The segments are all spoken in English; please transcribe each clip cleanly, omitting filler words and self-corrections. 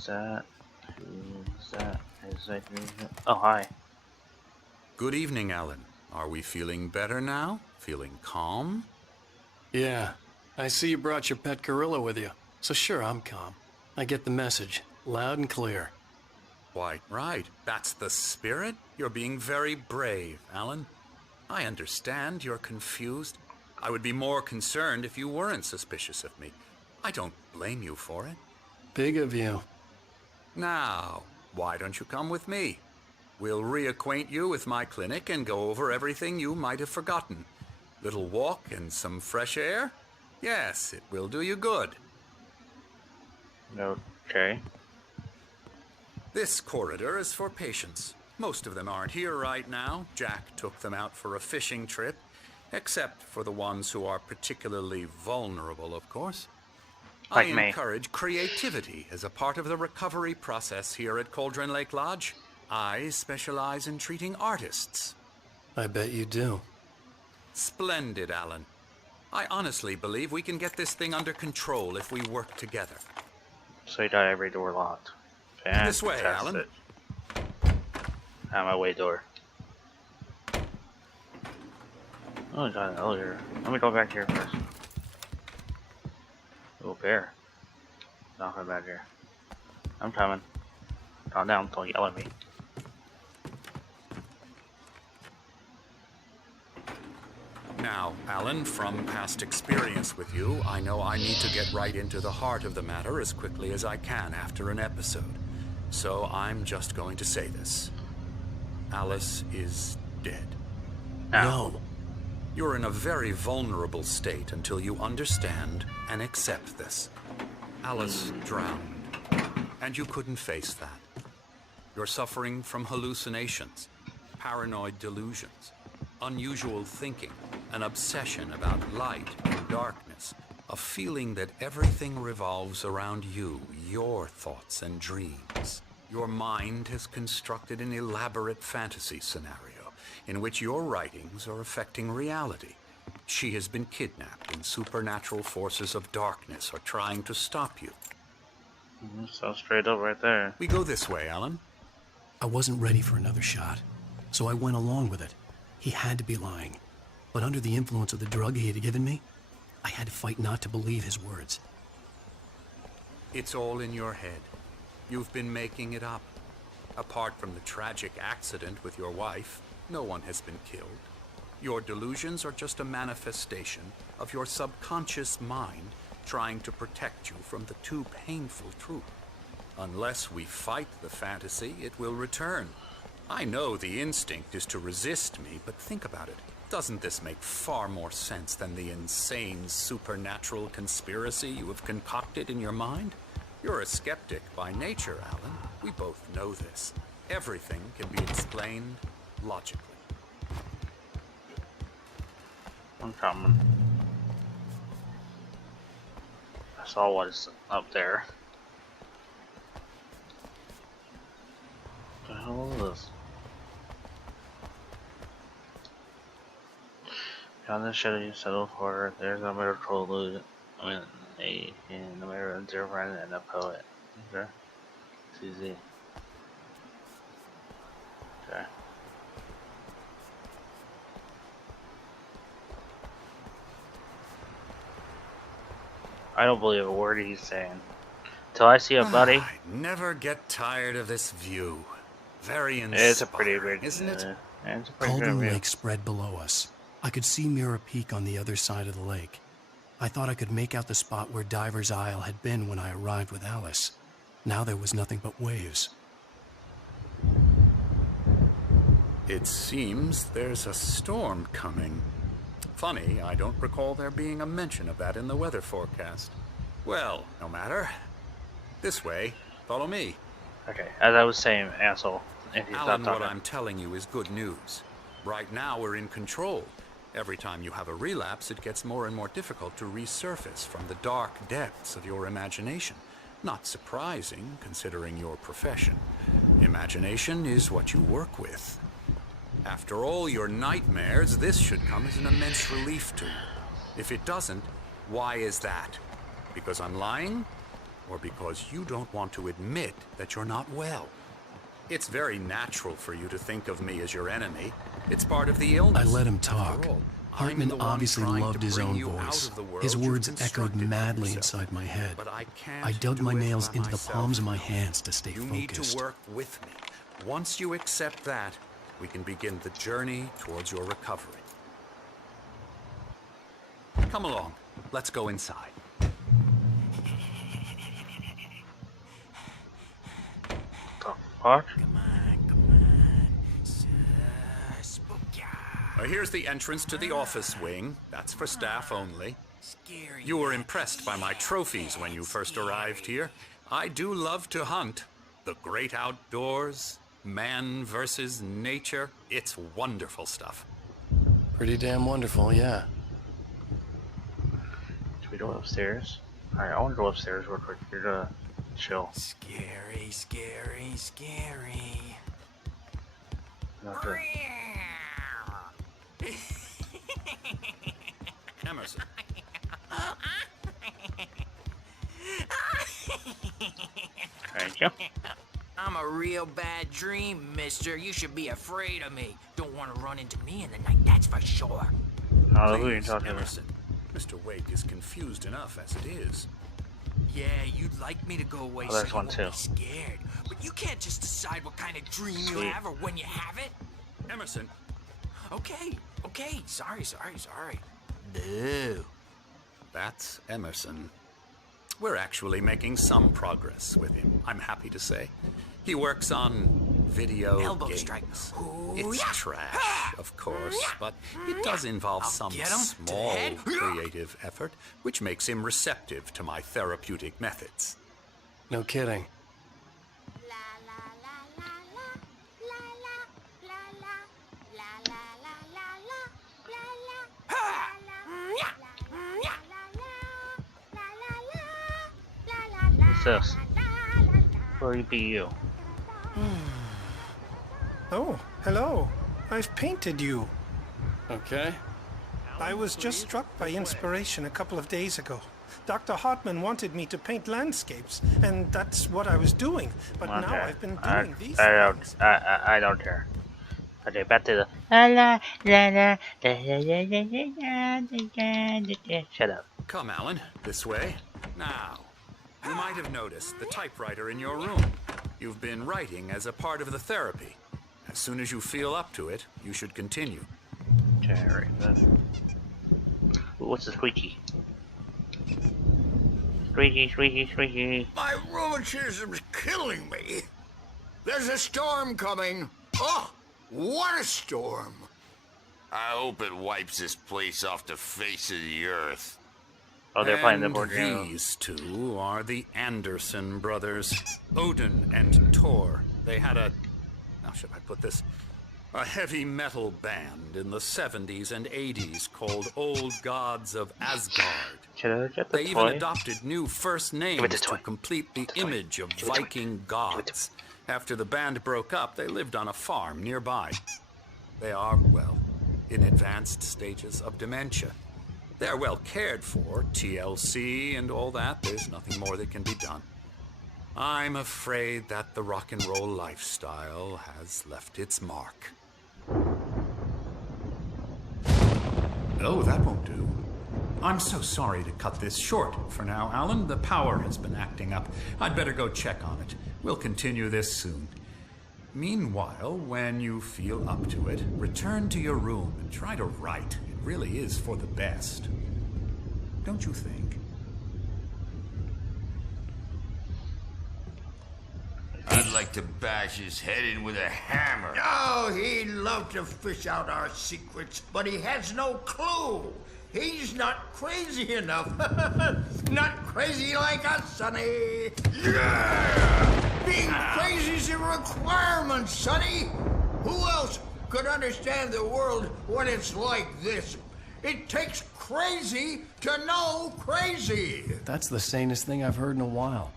Who's that? Who's that? Is that you? Oh, hi. Good evening, Alan. Are we feeling better now? Feeling calm? Yeah, I see you brought your pet gorilla with you. So sure, I'm calm. I get the message, loud and clear. Quite right. That's the spirit. You're being very brave, Alan. I understand you're confused. I would be more concerned if you weren't suspicious of me. I don't blame you for it. Big of you. Now, why don't you come with me? We'll reacquaint you with my clinic and go over everything you might have forgotten. Little walk and some fresh air? Yes, it will do you good. Okay. This corridor is for patients. Most of them aren't here right now. Jack took them out for a fishing trip, except for the ones who are particularly vulnerable, of course. Like I me. encourage creativity as a part of the recovery process here at Cauldron Lake Lodge. I specialize in treating artists. I bet you do. Splendid, Alan. I honestly believe we can get this thing under control if we work together. So you got every door locked. This way, Fantastic. Alan. Out my way door. Oh, I got an elevator. Let me go back here first. Oh, bear. Nothing back here. I'm coming. Calm down, don't yell at me. Now, Alan, from past experience with you, I know I need to get right into the heart of the matter as quickly as I can after an episode. So I'm just going to say this. Alice is dead. No. You're in a very vulnerable state until you understand and accept this. Alice drowned, and you couldn't face that. You're suffering from hallucinations, paranoid delusions, unusual thinking, an obsession about light and darkness, a feeling that everything revolves around you, your thoughts and dreams. Your mind has constructed an elaborate fantasy scenario in which your writings are affecting reality. She has been kidnapped and supernatural forces of darkness are trying to stop you. So straight up right there. We go this way, Alan. I wasn't ready for another shot, so I went along with it. He had to be lying. But under the influence of the drug he had given me, I had to fight not to believe his words. It's all in your head. You've been making it up. Apart from the tragic accident with your wife, no one has been killed. Your delusions are just a manifestation of your subconscious mind trying to protect you from the too painful truth. Unless we fight the fantasy, it will return. I know the instinct is to resist me, but think about it. Doesn't this make far more sense than the insane supernatural conspiracy you have concocted in your mind? You're a skeptic by nature, Alan. We both know this. Everything can be explained logically. I'm coming. I saw what's up there. What the hell is this? Beyond the shadow you settle for, there's a miracle illusion. In the mirror, a dear friend and a poet. Okay. It's easy. Okay. I don't believe a word he's saying. Till I see a buddy. I never get tired of this view. Very inspiring, It's a pretty big, isn't it? It's a pretty Cauldron good view. Lake spread below us. I could see Mirror Peak on the other side of the lake. I thought I could make out the spot where Diver's Isle had been when I arrived with Alice. Now there was nothing but waves. It seems there's a storm coming. Funny, I don't recall there being a mention of that in the weather forecast. Well, no matter. This way. Follow me. Okay, as I was saying, asshole. If he's Alan, not what talking. I'm telling you is good news. Right now, we're in control. Every time you have a relapse, it gets more and more difficult to resurface from the dark depths of your imagination. Not surprising, considering your profession. Imagination is what you work with. After all your nightmares, this should come as an immense relief to you. If it doesn't, why is that? Because I'm lying? or because you don't want to admit that you're not well. It's very natural for you to think of me as your enemy. It's part of the illness. I let him talk. After all, Hartman I'm the one obviously trying loved to his bring own you out voice. of the world His you've words echoed constructed for madly yourself. inside my head. But I can't I dug do my it nails by into the myself. palms of my hands to stay You focused. need to work with me. Once you accept that, we can begin the journey towards your recovery. Come along. Let's go inside. The fuck? Here's the entrance to the office wing. That's for staff only. You were impressed by my trophies when you first arrived here. I do love to hunt. The great outdoors, man versus nature. It's wonderful stuff. Pretty damn wonderful, yeah. Should we go upstairs? Alright, I want to go upstairs real quick. You're gonna chill. Scary, scary, scary. Not good. Emerson. Thank you. I'm a real bad dream, mister. You should be afraid of me. Don't want to run into me in the night, that's for sure. I don't know who you're Please, talking to. Emerson. Mr. Wake is confused enough as it is. Yeah, you'd like me to go away Oh, so there's you one won't too. be scared. But you can't just decide what kind of dream you Sweet. have or when you have it. Emerson, Okay, okay. Sorry. Boo. that's Emerson. We're actually making some progress with him, I'm happy to say. He works on video Elbow games. strike. Ooh, It's yeah. trash, of course, but it does involve some get him to the small head. creative effort, which makes him receptive to my therapeutic methods. No kidding. What's this? Where be you? Oh, hello. I've painted you. Okay. I was just struck by inspiration a couple of days ago. Dr. Hartman wanted me to paint landscapes, and that's what I was doing. But now Okay. I've been doing these I things. don't care. Okay, back to the la la la la la la la la la la. Shut up. Come, Alan, this way. Now, you might have noticed the typewriter in your room. You've been writing as a part of the therapy. As soon as you feel up to it, you should continue. Okay, right then. Ooh, what's the squeaky? Squeaky. My rheumatism's killing me. There's a storm coming. Oh, what a storm. I hope it wipes this place off the face of the earth. Oh, they're playing the And board game. these two are the Anderson brothers, Odin and Thor. They had how should I put this? A heavy metal band in the 70s and 80s called Old Gods of Asgard. Should I get the They even toy? adopted new first Give it names the to toy. complete the toy. image of Give it to me. Viking gods. After the band broke up, they lived on a farm nearby. They are, well, in advanced stages of dementia. They're well cared for, TLC and all that. There's nothing more that can be done. I'm afraid that the rock and roll lifestyle has left its mark. Oh, that won't do. I'm so sorry to cut this short for now, Alan. The power has been acting up. I'd better go check on it. We'll continue this soon. Meanwhile, when you feel up to it, return to your room and try to write. It really is for the best. Don't you think? I'd like to bash his head in with a hammer. Oh, he'd love to fish out our secrets, but he has no clue. He's not crazy enough. Not crazy like us, Sonny. Yeah! Being crazy's a requirement, Sonny. Who else could understand the world when it's like this? It takes crazy to know crazy. That's the sanest thing I've heard in a while.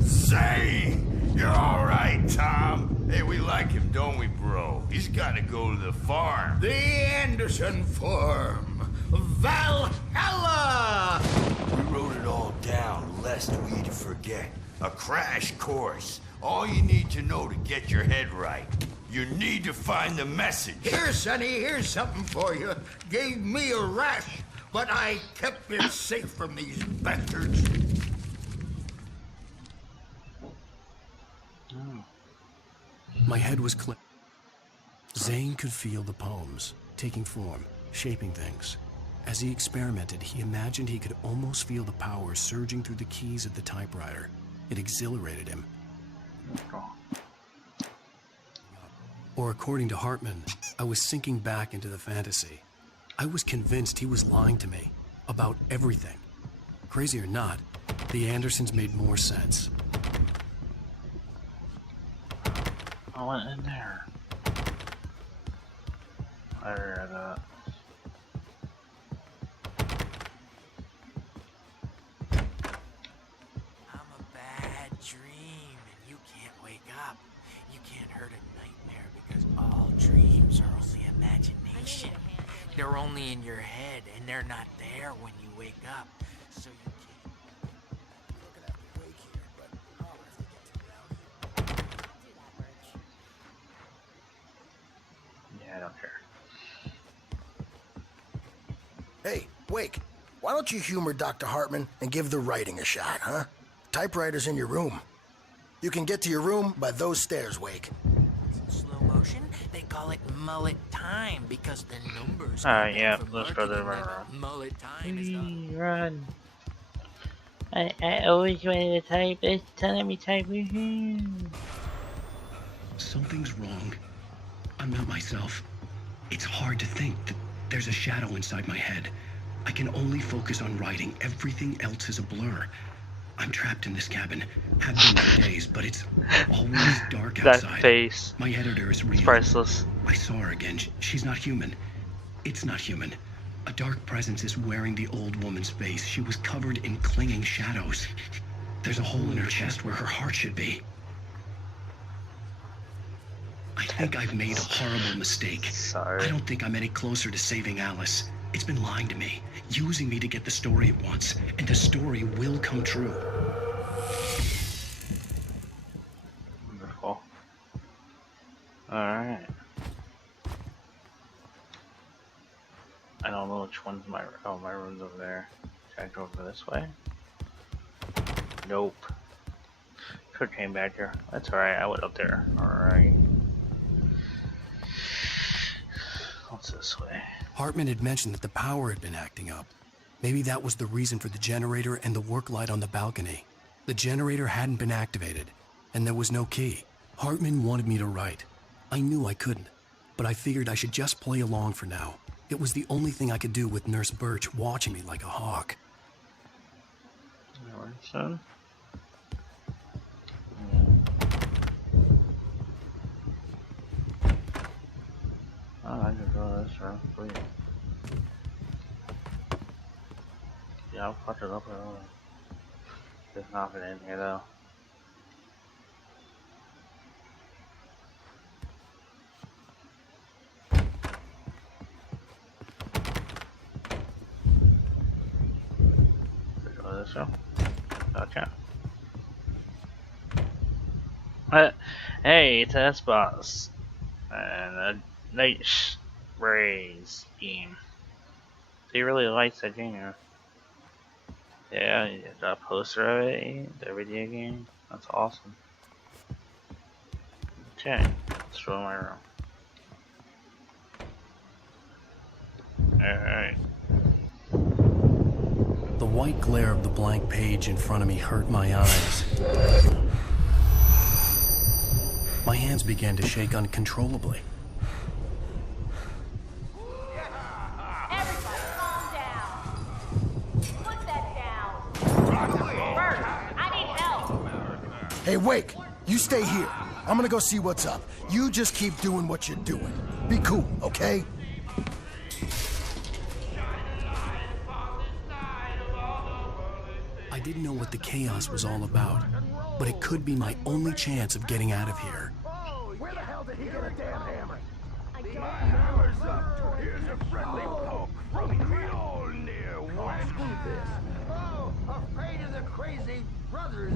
Say, you're all right, Tom. Hey, we like him, don't we, bro? He's got to go to the farm. The Anderson farm. Valhalla! We wrote it all lest we forget. A crash course. All you need to know to get your head right. You need to find the message. Here, Sonny, here's something for you. Gave me a rash, but I kept it safe from these bastards. My head was clear. Zane could feel the poems, taking form, shaping things. As he experimented, he imagined he could almost feel the power surging through the keys of the typewriter. It exhilarated him. Or according to Hartman, I was sinking back into the fantasy. I was convinced he was lying to me about everything. Crazy or not, the Andersons made more sense. I went in there. I read that. I'm a bad dream, and you can't wake up. You can't hurt a nightmare because all dreams are only imagination. They're only in your head, and they're not there when you wake up. So you can't. We're gonna have to wake here, but I'll have to get to around here. Yeah, I don't care. Hey, Wake, why don't you humor Dr. Hartman and give the writing a shot, huh? Typewriter's in your room. You can get to your room by those stairs, Wake. Slow motion, they call it mullet time because the numbers. Alright, yeah, from let's go to the marketing like room. mullet time is not. Run. I always wanted to type. It's telling me type. Something's wrong. I'm not myself. It's hard to think that there's a shadow inside my head. I can only focus on writing. Everything else is a blur. I'm trapped in this cabin. Have been for days, but it's always dark That outside. face. My editor is real. It's priceless. I saw her again. She's not human. It's not human. A dark presence is wearing the old woman's face. She was covered in clinging shadows. There's a hole in her chest where her heart should be. I think I've made a horrible mistake. Sorry. I don't think I'm any closer to saving Alice. It's been lying to me, using me to get the story it wants, and the story will come true. Wonderful. Alright. I don't know which one's my... Oh, my room's over there. Can I go over this way? Nope. Could've came back here. That's alright, I went up there. Alright. What's this way? Hartman had mentioned that the power had been acting up. Maybe that was the reason for the generator and the work light on the balcony. The generator hadn't been activated, and there was no key. Hartman wanted me to write. I knew I couldn't, but I figured I should just play along for now. It was the only thing I could do with Nurse Birch watching me like a hawk. Alright, son. Oh, I can go this room, please. Yeah, I'll fuck it up early. There's nothing in here though. Go this room. Gotcha. Hey, it's S-Boss. And a nice raise game. He really likes that game. Yeah, you got a poster of it, the video game. That's awesome. Okay, let's show my room. Alright. The white glare of the blank page in front of me hurt my eyes. My hands began to shake uncontrollably. Everybody calm down. Put that down. Bert, I need help. Hey, Wake, you stay here. I'm gonna go see what's up. You just keep doing what you're doing. Be cool, okay? I didn't know what the chaos was all about, but it could be my only chance of getting out of here. Where the hell did he get a damn hammer? Hammer's up. Here's a friendly poke from Mjolnir. Screw this. Afraid of the crazy brothers